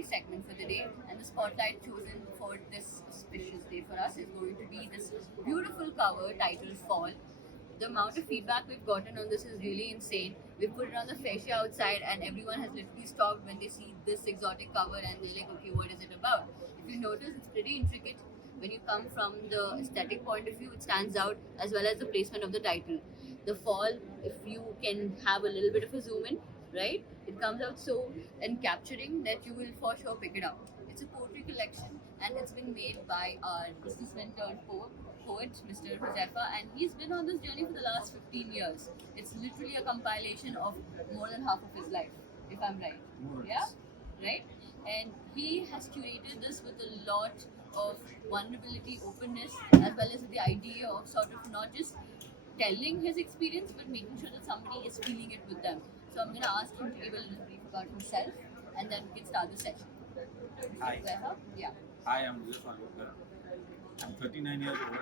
poetry segment for the day, and the spotlight chosen for this auspicious day for us is going to be this beautiful cover titled Fall. The amount of feedback we've gotten on this is really insane. We put it on the fascia outside, and everyone has literally stopped when they see this exotic cover and they're like, okay, what is it about? If you notice, it's pretty intricate. When you come from the aesthetic point of view, it stands out as well as the placement of the title. The fall, if you can have a little bit of a zoom in, right? It comes out so and capturing that you will for sure pick it up. It's a poetry collection and it's been made by our businessman turned poet, Mr. Josefa, and he's been on this journey for the last 15 years. It's literally a compilation of more than half of his life, if I'm right. Yeah? Right? And he has curated this with a lot of vulnerability, openness, as well as the idea of sort of not just telling his experience, but making sure that somebody is feeling it with them. So I'm going to ask him to give a little brief about himself, and then we can start the session. Hi. Josefa? Yeah. Hi, I'm Joseph Alvokar. I'm 39 years old.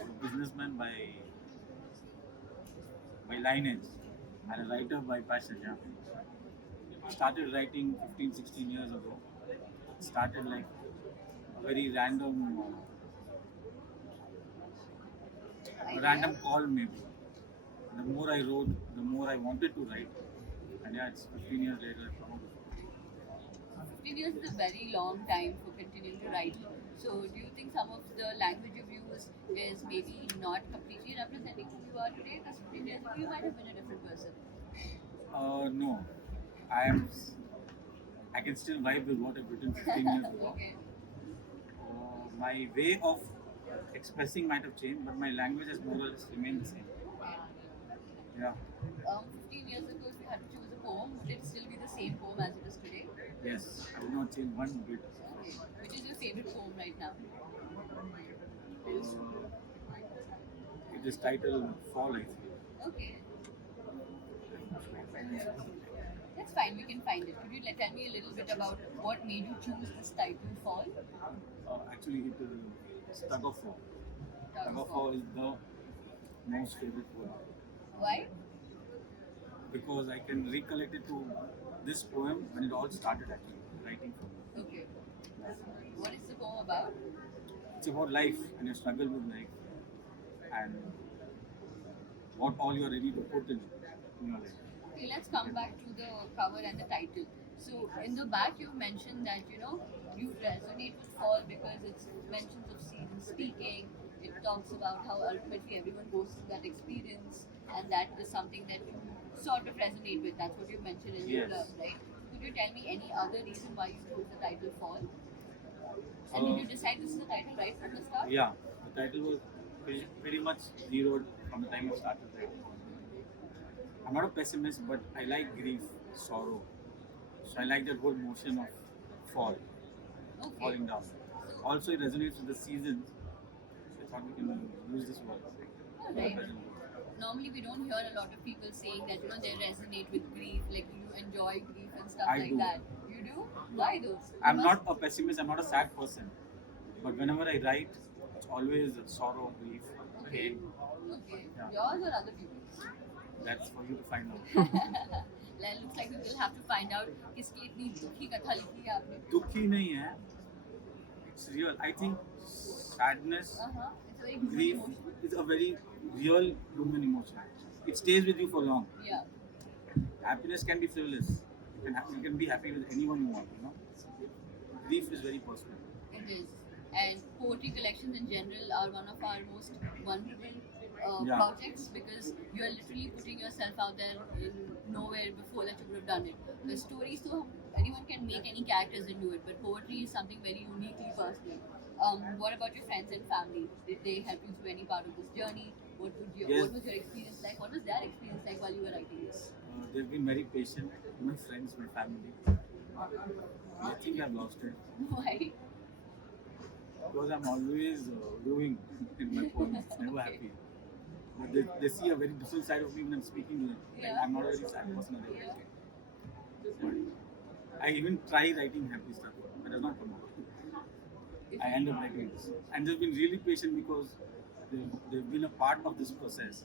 I'm a businessman by lineage and a writer by passion. Yeah. I started writing 15, 16 years ago. It started like a very random call maybe. The more I wrote, the more I wanted to write. And yeah, it's 15 years later. 15 years is a very long time for continuing to write. So, do you think some of the language you use is maybe not completely representing who you are today? Because 15 years ago, you might have been a different person. No, I can still vibe with what I've written 15 years ago. Okay. My way of expressing might have changed, but my language has more or less remained the same. Yeah. 15 years ago, if you had to choose a poem, would it still be the same poem as it is today? Yes, I will not change one bit. Okay. Which is your favorite poem right now? It is titled Fall, I think. Okay. That's fine, we can find it. Could you tell me a little bit about what made you choose this title, Fall? Actually, it is Tug of War. Tug of War is the most favorite poem Why? because I can recollect it to this poem when it all started actually, writing for me. Okay. What is the poem about? It's about life and your struggle with life and what all you are ready to put in your life. Okay, let's come back to the cover and the title. So, in the back, you've mentioned that you resonate with Fall because it's mentions of season speaking. It talks about how ultimately everyone goes through that experience, and that is something that you sort of resonate with. That's what you mentioned in your Yes. love, right? Could you tell me any other reason why you chose the title Fall? And did you decide this is the title right from the start? Yeah, the title was pretty much zeroed from the time I started writing. I'm not a pessimist, but I like grief, sorrow. So I like that whole motion of fall, Okay. falling down. Also, it resonates with the seasons. So I thought we can use this word. Right. Normally, we don't hear a lot of people saying that they resonate with grief, like you enjoy grief and stuff I like do. that. You do? Why though? I'm You not a pessimist. I'm not a sad person. But whenever I write, it's always sorrow, grief, pain. Okay. Yeah. Yours or other people's? That's for you to find out. Well, looks like we will have to find out किसकी इतनी दुखी कथा लिखी है आपने. दुखी नहीं है. It's real. I think sadness, It's a very human grief emotion. is a very real human emotion. It stays with you for long. Yeah. Happiness can be frivolous. You can be happy with anyone you want. Grief is very personal. It is. And poetry collections in general are one of our most vulnerable Yeah. projects because you are literally putting yourself out there in nowhere before that you would have done it. The stories, so anyone can make any characters into it, but poetry is something very uniquely personal. What about your friends and family? Did they help you through any part of this journey? What Yes. was your experience like? What was their experience like while you were writing this? They've been very patient. My friends, my family. I think I've lost it Why? because I'm always doing in my poems. Never happy. But they see a very different side of me when I'm speaking to them. Like, Yeah. I'm not a very sad person. Yeah. I even try writing happy stuff, but it does not come out. I end up writing this. And they've been really patient because they've been a part of this process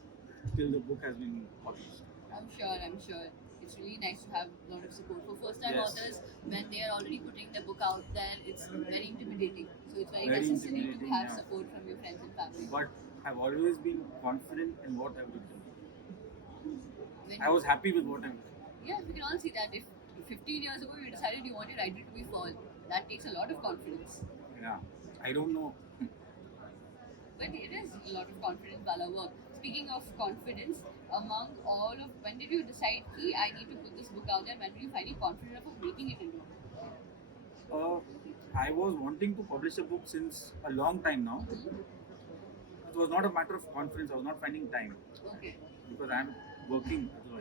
till the book has been published. I'm sure. it's really nice to have a lot of support. For first-time Yes. authors, when they are already putting their book out there, it's very intimidating. So it's very, Very necessary to intimidating, have yeah. support from your friends and family. But I've always been confident in what I've written. When I was happy with what I've written. yeah, we can all see that if 15 years ago you decided you wanted writer to be fall, that takes a lot of confidence. Yeah. I don't know. But it is a lot of confidence, Bala work. Speaking of confidence, among all of when did you decide ki I need to put this book out there? When did you find it confident enough of making it into? I was wanting to publish a book since a long time now. It was not a matter of confidence. I was not finding time Okay. because I'm working. So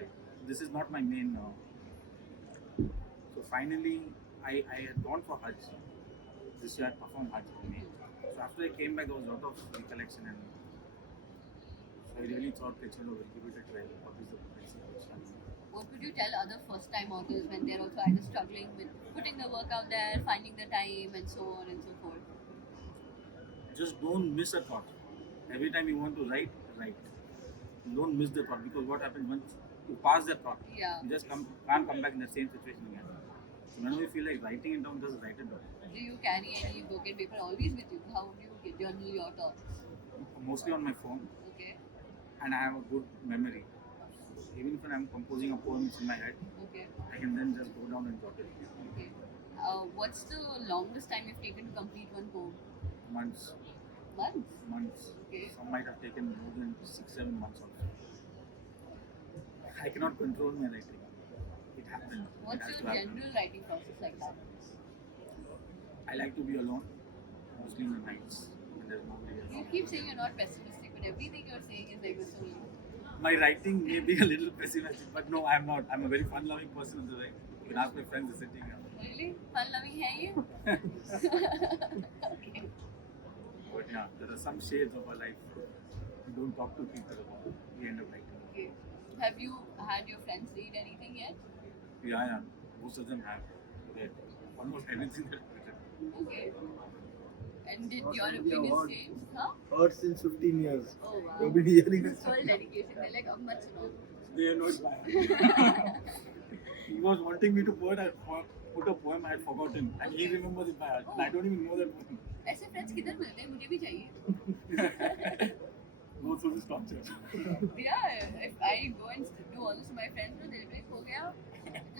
this is not my main. So finally, I had gone for Hajj. This year I performed Hajj in May. So after I came back, there was a lot of recollection, and so I really thought that we'll give it a try. Publish the book and see how it's done. What would you tell other first-time authors when they're also either struggling with putting the work out there, finding the time, and so on and so forth? Just don't miss a thought. Every time you want to write, write. Don't miss the thought, because what happens once you pass that thought, Yeah. you just can't come back in the same situation again. So whenever you feel like writing it down, just write it down. Do you carry any book and paper always with you? How do you journal your thoughts? Mostly on my phone, Okay. and I have a good memory. So even if I'm composing a poem in my head, Okay. I can then just go down and jot it. Okay. What's the longest time you've taken to complete one poem? Months. Months. Okay. Some might have taken more than 6-7 months also. I cannot control my writing. It happens. What's It has your to happen. general writing process like that? I like to be alone, mostly in the nights when there's nobody You around. keep saying you're not pessimistic, but everything you're saying is like this only. My writing may be a little pessimistic, but no, I'm not. I'm a very fun-loving person on the way. You can ask my friends who are sitting here. Really? Fun-loving है ये? Okay. But yeah, there are some shades of our life we don't talk to people about. We end up writing. Okay. Have you had your friends read anything yet? Yeah. Most of them have read almost everything that I've written. Okay. And did What your will be the opinions award? change? Huh? Heard since 15 years. Oh wow. You've been hearing It's this. full dedication. They're like, अब मत सुनो. They know it by heart. He was wanting me to put a poem I had forgotten, and he remembers it by heart. And I don't even know that poem. ऐसे friends किधर मिलते हैं? मुझे भी चाहिए. Go through this torture. Yeah, if I go and do all this to my friends, तो दिल पे हो गया.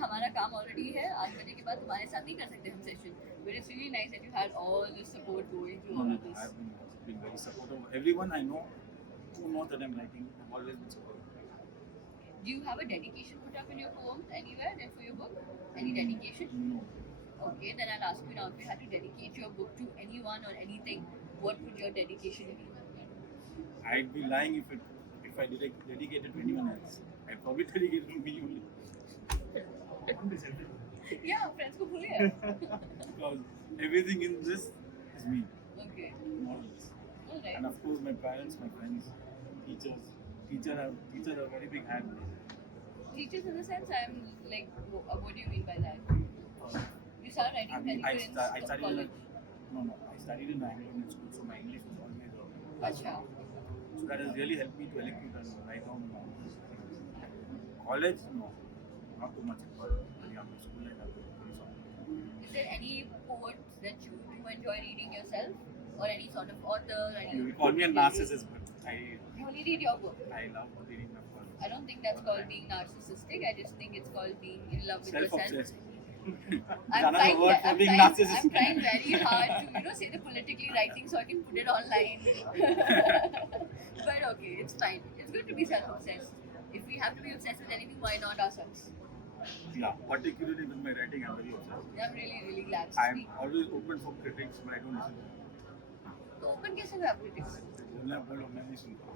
हमारा काम already है. 8 बजे के बाद तुम्हारे साथ नहीं कर सकते हम session. But it's really nice that you had all this support going through all of this. I've been very supportive. Everyone I know who knows that I'm writing have always been supportive. Do you have a dedication put up in your poems anywhere and for your book? Any dedication? No. Okay, then I'll ask you now, if you had to dedicate your book to anyone or anything, what would your dedication be? I'd be lying if I dedicated to anyone else. I'd probably dedicate to me only. Yeah, friends को भूलिए. Because everything in this is me, Okay, more or less. alright. And of course my parents, my friends, teachers. Teachers have a very big hand in it. Teachers in the sense, I'm like, what do you mean by that? You started writing I when mean, you I, were in sta- I studied in college. I studied in Anglo-Indian school, so my English was always Acha. so that has really helped me to eloquent and write down things. College, no, not too much in college. But yeah, in school I have very solid. Is there any poet that you do enjoy reading yourself? Or any sort of author? Any You call me a narcissist, but You only read your book. I love reading my poems. I don't think that's called being narcissistic. I just think it's called being in love with yourself. Self-obsessed. I'm Another trying, word for I'm, being trying, narcissistic. I'm trying very hard to, say the politically right thing so I can put it online. But okay, it's fine. It's good to be self-obsessed. If we have to be obsessed with anything, why not ourselves? Yeah, particularly with my writing, I'm very obsessed. I'm really, really glad to I'm speak. always open for critics, but I don't listen to them. तो open कैसे हुए आप critics? बोलना बोलो, मैं नहीं सुनता.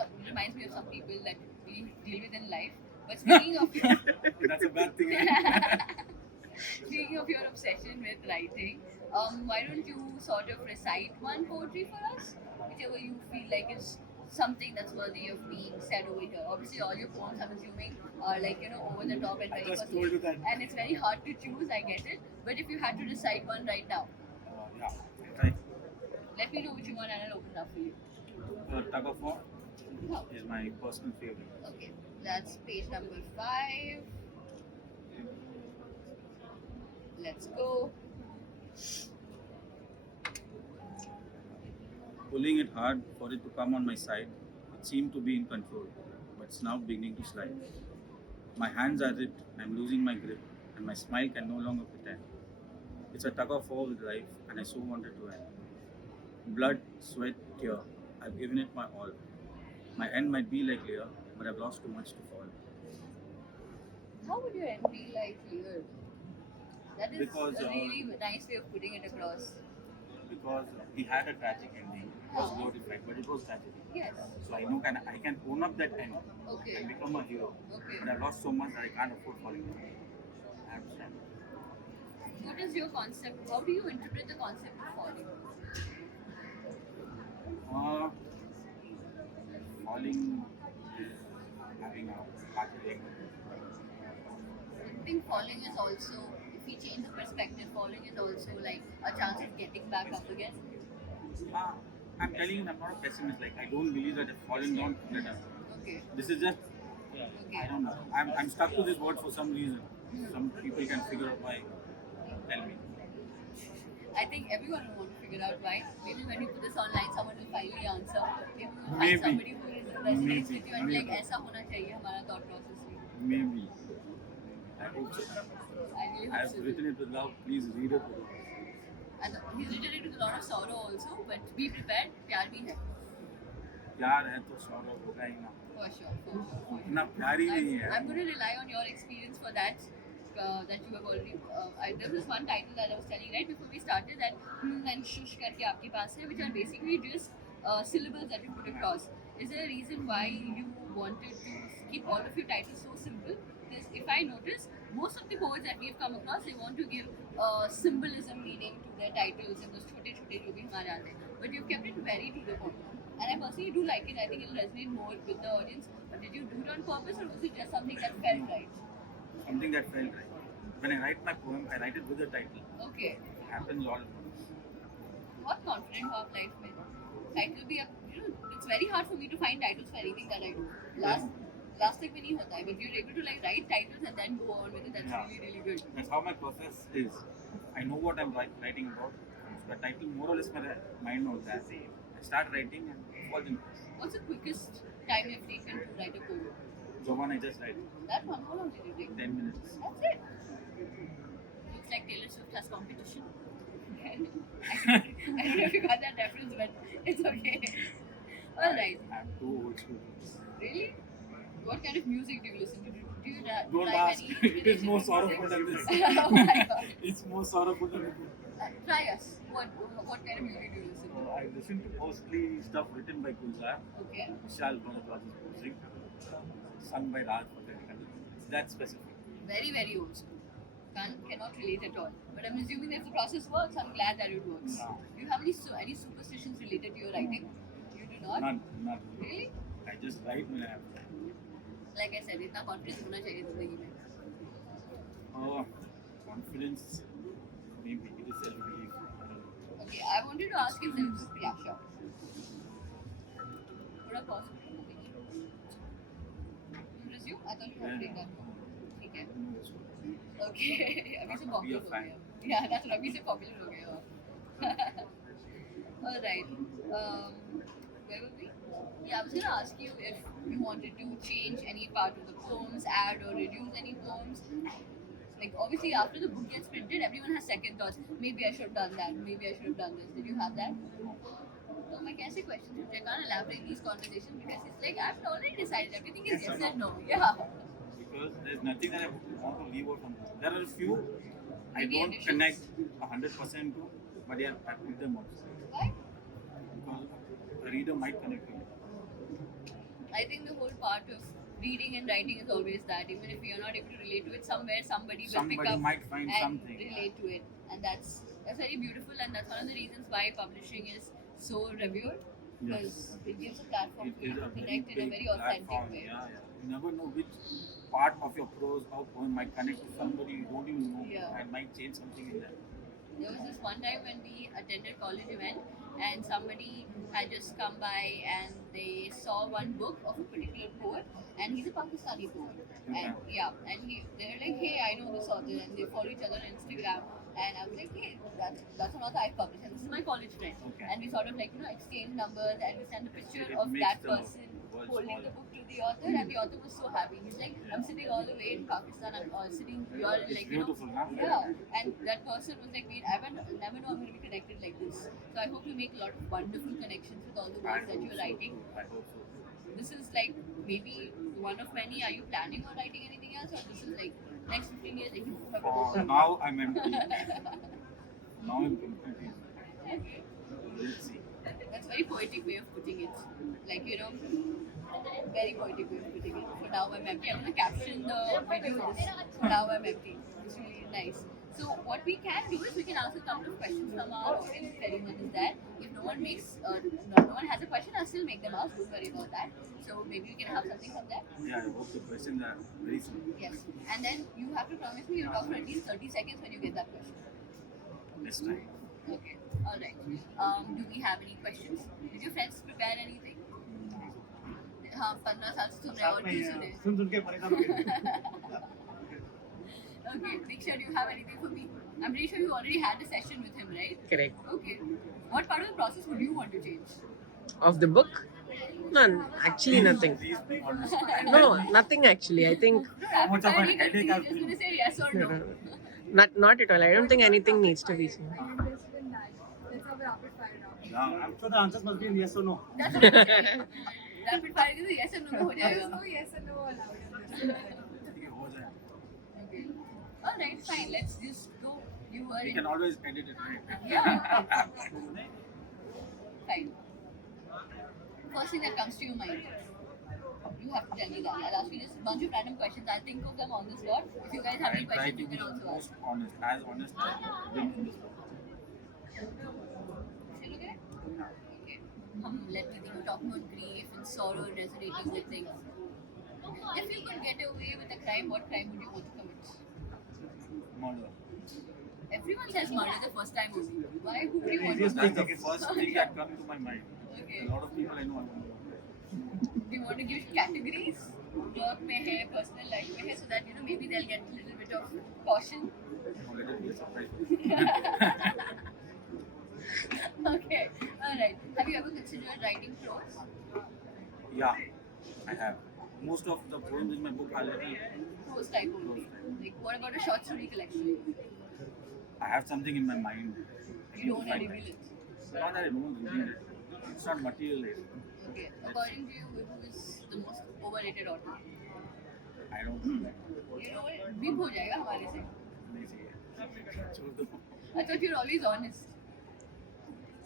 It reminds me of some people that we deal with in life. But speaking of That's a bad thing. speaking of your obsession with writing, why don't you sort of recite one poetry for us? Whichever you feel like is something that's worthy of being said over here. Obviously, all your poems, I'm assuming, are like, over the top and I very just personal. told you that. And it's very hard to choose, I get it. But if you had to recite one right now, Yeah, right. let me know which one and I'll open it up for you. Tug of war. Oh, is my personal favorite. okay. That's page number 5. Let's go. Pulling it hard for it to come on my side, it seemed to be in control, but it's now beginning to slide. My hands are ripped, I'm losing my grip, and my smile can no longer pretend. It's a tug of war with life, and I so wanted to end. Blood, sweat, tear, I've given it my all. My end might be like Lear, but I've lost too much to fall. How would your end be like here? That is Because, a really nice way of putting it across. Because he had a tragic ending. It was glorified, but it was tragic. Yes. So I can own up that end Okay. and become a hero. Okay. But I've lost so much that I can't afford falling down. I understand. What is your concept? How do you interpret the concept of falling? Falling is having a heartbreak. I think falling is also, if we change the perspective, falling is also like a chance of getting back up again. I'm telling you, I'm not a pessimist. Like I don't believe that I've fallen down from the Okay. This is just I don't know. I'm stuck to this word for some reason. Some people can figure out why. Tell me. I think everyone will want to figure out why. Maybe when you put this online, someone will finally answer. Maybe we'll find Maybe. somebody who is resonates with you and be like, Maybe. ऐसा होना चाहिए हमारा thought process भी. Maybe. I hope so. I really hope I've so. written it with love. Please read it with love. And he's written it with a lot of sorrow also, but be prepared, प्यार भी है. प्यार है तो सौरभ होगा ही ना. For sure, for sure. For इतना sure. प्यार ही नहीं है. I'm going to rely on your experience for that. That you have already. There was one title that I was telling right before we started that and shush करके आपके पास है, which are basically just syllables that you put across. Is there a reason why you wanted to keep all of your titles so simple? Because if I notice, most of the poets that we've come across, they want to give symbolism meaning to their titles and those छोटे-छोटे जो भी हमारे आते हैं. But you've kept it very to the point. And I personally do like it. I think it'll resonate more with the audience. But did you do it on purpose or was it just something that felt right? Something that felt right. When I write my poem, I write it with a title. Okay. It happens all at once. बहुत confident हो आप life में. Title भी आप, it's very hard for me to find titles for anything that I do. Last तक भी नहीं होता है. But you're able to like write titles and then go on with it. That's Yeah. really really good. That's how my process is. I know what I'm writing about. The title more or less मेरे mind में होता है. I start writing and it falls in place. What's the quickest time you've taken to write a poem? The one I just write. That one, how long did you take? 10 minutes. That's it. Looks like Taylor Swift has competition. I don't know if you got that reference, but it's okay. Alright. I'm too old school. Really? What kind of music do you listen to? Do you Don't like ask. any It is more music? sorrowful than this. Oh my god. It's more sorrowful than this. Try us. What kind of music do you listen to? I listen to mostly stuff written by Gulzar, Okay. Vishal Bharadwaj's music, sung by Raj Patel. That's specific. Very, very old school. Cannot relate at all. But I'm assuming if the process works, I'm glad that it works. No. Do you have any superstitions related to your writing? You do not? None. Really? I just write when I have time. Like I said, इतना confidence होना चाहिए जिंदगी में. Oh, confidence. Maybe it is self-belief. I don't know. Okay, I wanted to ask if there's yeah, sure. थोड़ा pause. You resume? I thought you had taken that. ठीक है. Okay. अभी से Not be popular a हो fan. गया. Yeah, that's what अभी से popular हो गया. All right. Where were we? Yeah, I was gonna ask you if you wanted to change any part of the poems, add or reduce any poems. Like obviously after the book gets printed, everyone has second thoughts. Maybe I should have done that. Maybe I should have done this. Did you have that? So my कैसे questions? I can't elaborate these conversations because it's like I've already decided everything is yes and no. Yeah. Because there's nothing that I want to leave out from this. There are a few I Maybe don't additions. connect 100% to, but yeah, I put them also. Why? Because the reader might connect to it. I think the whole part of reading and writing is always that. Even if you're not able to relate to it, somewhere somebody will pick Somebody up might find and something. relate to it, and that's very beautiful, and that's one of the reasons why publishing is so revered because it gives a platform It for you is to a very connect in a big very authentic platform. way. Yeah. You never know which part of your prose or poem might connect to somebody you don't even know Yeah. and might change something in them. There was this one time when we attended college event and somebody had just come by and they saw one book of a particular poet and he's a Pakistani poet. And yeah, and they're like, hey, I know this author, and they follow each other on Instagram. And I was like, hey, that's an author I published, and this is my college friend. Okay. And we sort of like, exchange numbers and we sent a picture It of makes that the person world holding smaller. the book to the author, and the author was so happy. He's like, I'm sitting all the way in Pakistan, I'm sitting here, It's like, beautiful, huh? yeah. And that person was like, wait, I never know I'm going to be connected like this. So I hope you make a lot of wonderful connections with all the I works that hope you're so writing. too. I hope so. This is like maybe one of many. Are you planning on writing anything else, or this is like next 15 years? Like, you have a book? Now I'm empty. Now I'm completely empty. Let's see. That's a very poetic way of putting it. Like, very poetic way of putting it. For now I'm empty. I'm going to caption the video this. For now I'm empty. It's really nice. So what we can do is we can ask a couple of questions from our audience if anyone is there. If no one has a question, I'll still make them ask. Don't worry about that. So maybe we can have something from there. Yeah, I hope the questions are very simple. Yes. And then you have to promise me you'll talk for at least 30 seconds when you get that question. Let's try. Okay. Alright. Do we have any questions? Did your friends prepare anything? हाँ 15 साल से सुन रहे और क्यों सुने? सुन के परेशान हो गए. Okay, Diksha, do you have anything for me? I'm pretty sure you already had a session with him, right? Correct. Okay. What part of the process would you want to change? Of the book? None. Actually, nothing. Please be honest. No, nothing actually. I think How much of a Rapid fire, headache you're I've just been. going to say yes or no. not at all. I don't think anything needs to be changed. Let's have a rapid fire now. Yeah. I'm sure the answers must be in yes or no. That's what I'm saying. Rapid fire is yes or no में हो There is जाएगा. no yes and no allowed in this. ठीक है, हो जाए. Okay. Alright, fine. Let's just go. You were We in. can always edit it, right? Yeah. Fine. First thing that comes to your mind. You have to tell me that. I'll ask you just a bunch of random questions. I'll think of them on the spot. If you guys have any I try questions, to you be can also ask. most honest, as honest as I've been in this world. Still okay? Okay. Let me think. We're talking about grief and sorrow and resonating with things. If you could get away with a crime, what crime would you want to commit? Murder. Everyone says murder the first time only. Why? Who would you want to Easiest That's murder? the first thing that comes to my mind. Okay. A lot of people I know are Do you want to give categories? Work में है, personal life में है, so that maybe they'll get a little bit of caution. let it be a surprise. Okay, alright. Have you ever considered writing prose? Yeah, I have. Most of the poems in my book are little. Prose type only. Like, what about a short story collection? I have something in my mind. You don't want to reveal it. Not that I don't reveal it. It's not materialized. Okay. According to you, who is the most overrated author? I don't know. You know what? Beep हो जाएगा हमारे से. नहीं चाहिए. छोड़ दो. I thought you're always honest.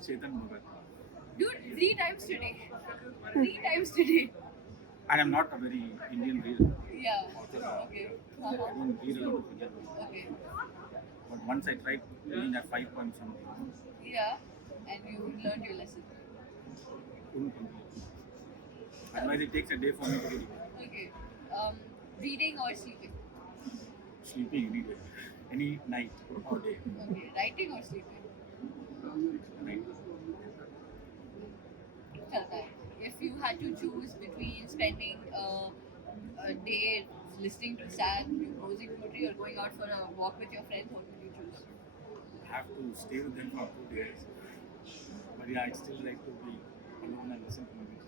Chetan Bhagat. Dude, 3 times today. 3 times today. And I'm not a very Indian reader. Yeah. Okay. I don't read a lot of Indian books. Okay. But once I tried reading that 5 point something, Yeah. And you learned your lesson. couldn't complete. Otherwise, it takes a day for me to read. Okay. Reading or sleeping? Sleeping any day, any night or day. Okay. Writing or sleeping? Night. चलता है. If you had to choose between spending a day listening to sad, composing poetry, or going out for a walk with your friends, what would you choose? I have to stay with them for 2 days. But yeah, I'd still like to be alone and listen to music.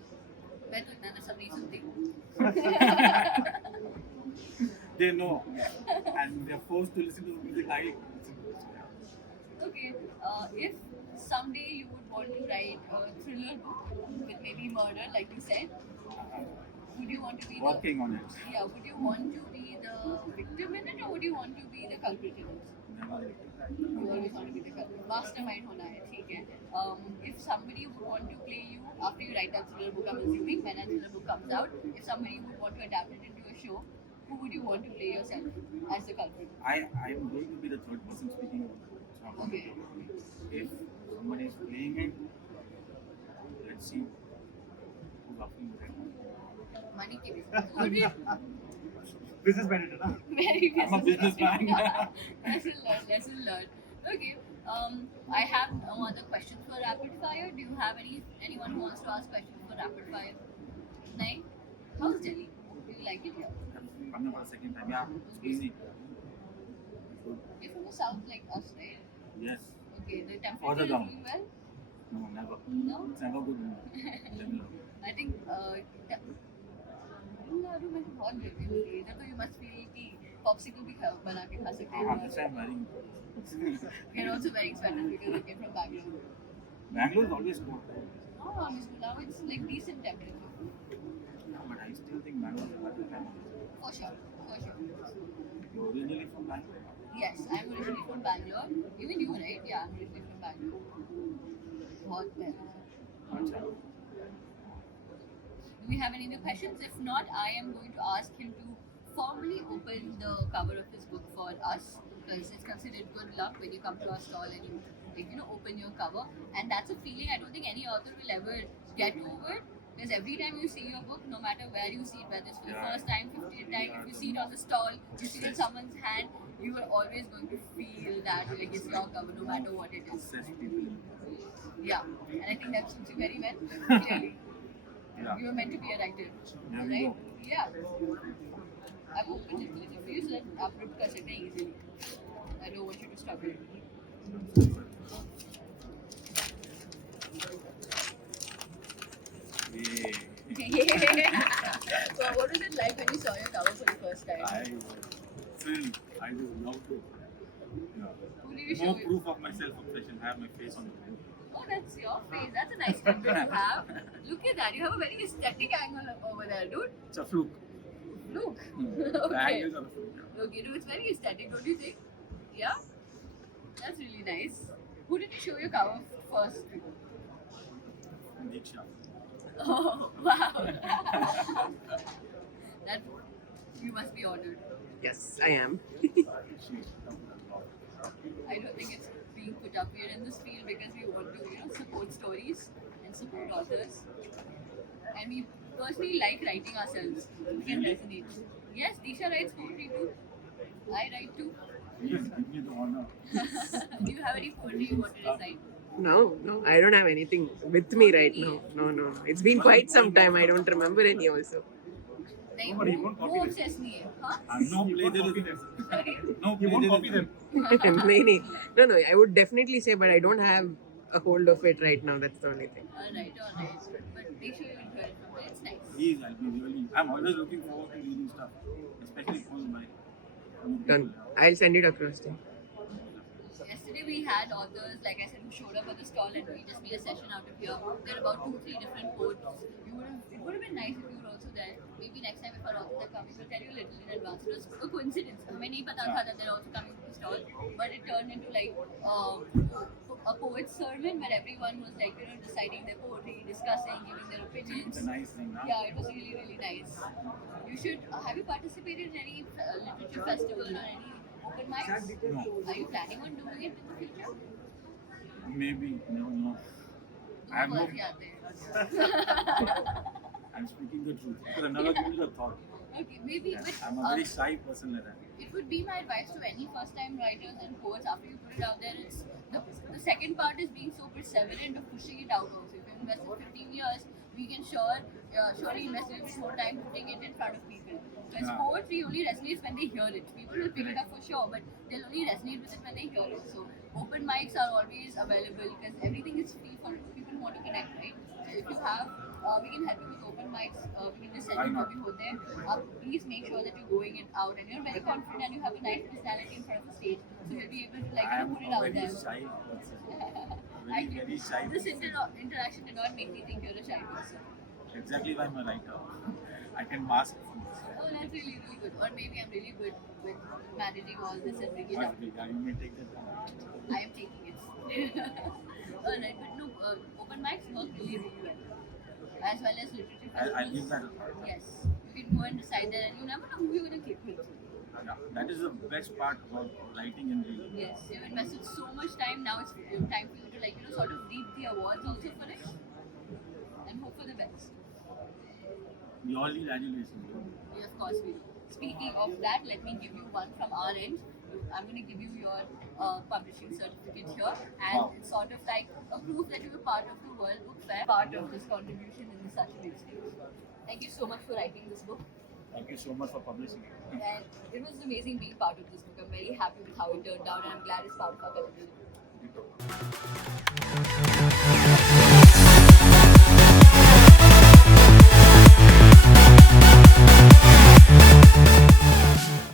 मैं तो इतना सब नहीं सुनती. They know, and they're forced to listen to the music I listen to. Yeah. Okay. If someday you would want to write a thriller book with maybe murder, like you said, would you want to be Working on it. the would you want to be the victim in it, or would you want to be the culprit in it? Never. You always want to be the culprit. Mastermind होना है, ठीक है. If somebody would want to play you after you write that thriller book, I'm assuming when a thriller book comes out, if somebody would want to adapt it into a show, who would you want to play yourself as the culprit? I'm going to be the third person speaking about it. So I'm Okay. if somebody is playing it, let's see who's laughing with it. Money के लिए. Would you? Business manager, na? Very I'm a businessman. Lesson learned. Okay. I have no other questions for rapid fire. Do you have anyone who wants to ask questions for rapid fire? No. How's Delhi? Do you like it here? I'm coming for the second time. Yeah, it's easy. Good. You're from the south, like us, right? Yes. Okay. The temperature Further is down. doing well. No, never. No. It's never good. Never. I think Tamil Nadu में तो बहुत गर्मी होती है इधर तो you must feel कि popsicle भी बना के खा सकते हैं That's why I'm wearing. we are also wearing sweaters because we came from Bangalore Bangalore is always cold. oh now it's like decent temperature But I still think Bangalore is a better time. for sure You're originally from Bangalore? yes I'm originally from Bangalore even you right yeah I'm originally from Bangalore बहुत better Acha. do we have any other questions if not I am going to ask him to formally open the cover of his book for us because it's considered good luck when you come to our stall and you like, open your cover and that's a feeling I don't think any author will ever get over because every time you see your book no matter where you see it whether it's for the first time 50th time if you see it on the stall you see it in someone's hand you are always going to feel that like it's your cover no matter what it is Obsessed people. yeah and I think that suits you very well clearly Yeah. you were meant to be a writer There we right go. yeah I've opened it little for you so that आप rip कर सकते हैं easily I don't want you to struggle Yeah. so what was it like when you saw your cover for the first time? I was thrilled. I would love to. Who did you show More it? proof of my self-obsession. Have my face on the book. Oh, that's your face. That's a nice angle you have. Look at that. You have a very aesthetic angle over there, dude. It's a fluke. Look. The Okay. angles are a fluke. Okay, no, it's very aesthetic, don't you think? Yeah? That's really nice. Who did you show your cover first to? Diksha. Oh, wow. that you must be honored. Yes, I am. She helped a lot. I don't think it's being put up here in this field because we want to, support stories and support authors. And we personally like writing ourselves. We can resonate. Yes, Disha writes poetry too. I write too. Please give me the honor. Do you have any poetry you want to recite? No, I don't have anything with me right now. No. It's been quite some time. I don't remember any also. नहीं Nobody, he won't copy वो this. obsessed नहीं है हाँ I'm no He won't copy plagiarism. them. sorry No He won't copy plagiarism. them. No, I would definitely say, but I don't have a hold of it right now. That's the only thing. alright but make sure you enjoy it from it it's nice Please help me really. I'm always looking forward to reading stuff, especially poems by. Done. I'll send it across to you. yesterday we had authors like I said who showed up at the stall and we just made a session out of here there are about 2-3 different poets it would have been nice if you were also there maybe next time if our authors are coming we'll tell you a little in advance it was a coincidence हमें नहीं पता था that they're also coming to the stall but it turned into like a poet's sermon where everyone was like deciding their poetry discussing giving their opinions It's a nice thing, huh? yeah, it was really nice. You should. Have you participated in any literature festival or any open mics? No. Are you planning on doing it in the future? Maybe. No. I have no. बहुत याद है. I'm speaking the truth. Because I've never given it a thought. Okay, maybe. Yeah, But I'm a very shy person like that. it would be my advice to any first-time writers and poets after you put it out there. It's the second part is being so perseverant of pushing it out. Also, if you invest in 15 years, we can surely invest a little more time putting it in front of people. Because Yeah. poetry only resonates when they hear it. People will pick it up for sure, but they'll only resonate with it when they hear it. So open mics are always available because everything is free for people who want to connect, right? So if you have, we can help you with open mics. We can just send Why you not? to be hote. Please make sure that you're going it out and you're very confident and you have a nice personality in front of the stage. So you'll be able to I am put it a out very there. shy person. I Very shy This person. interaction did not make me think you're a shy person. Exactly why I'm a writer. I can mask things. Oh, that's really good. Or maybe I'm really good with managing all this and bringing it Must up. be. Yeah, you may take that down. I am taking it. Alright, but no, open mics work really well. As well as literature festivals. I'll give that a thought. Yes. You can go and decide there and you never know who you're going to click with. Yeah, that is the best part about writing and reading. Yes, you've invested so much time. Now it's time for you to sort of reap the awards also for it. And hope for the best. We all need adulation. Yeah, of course we do. Speaking of that, let me give you one from our end. I'm going to give you your publishing certificate here, and Wow. it's sort of like a proof that you were part of the World Book Fair, part of this contribution in such a big stage. Thank you so much for writing this book. Thank you so much for publishing it. And it was amazing being part of this book. I'm very happy with how it turned out, and I'm glad it's part of our collection. You too.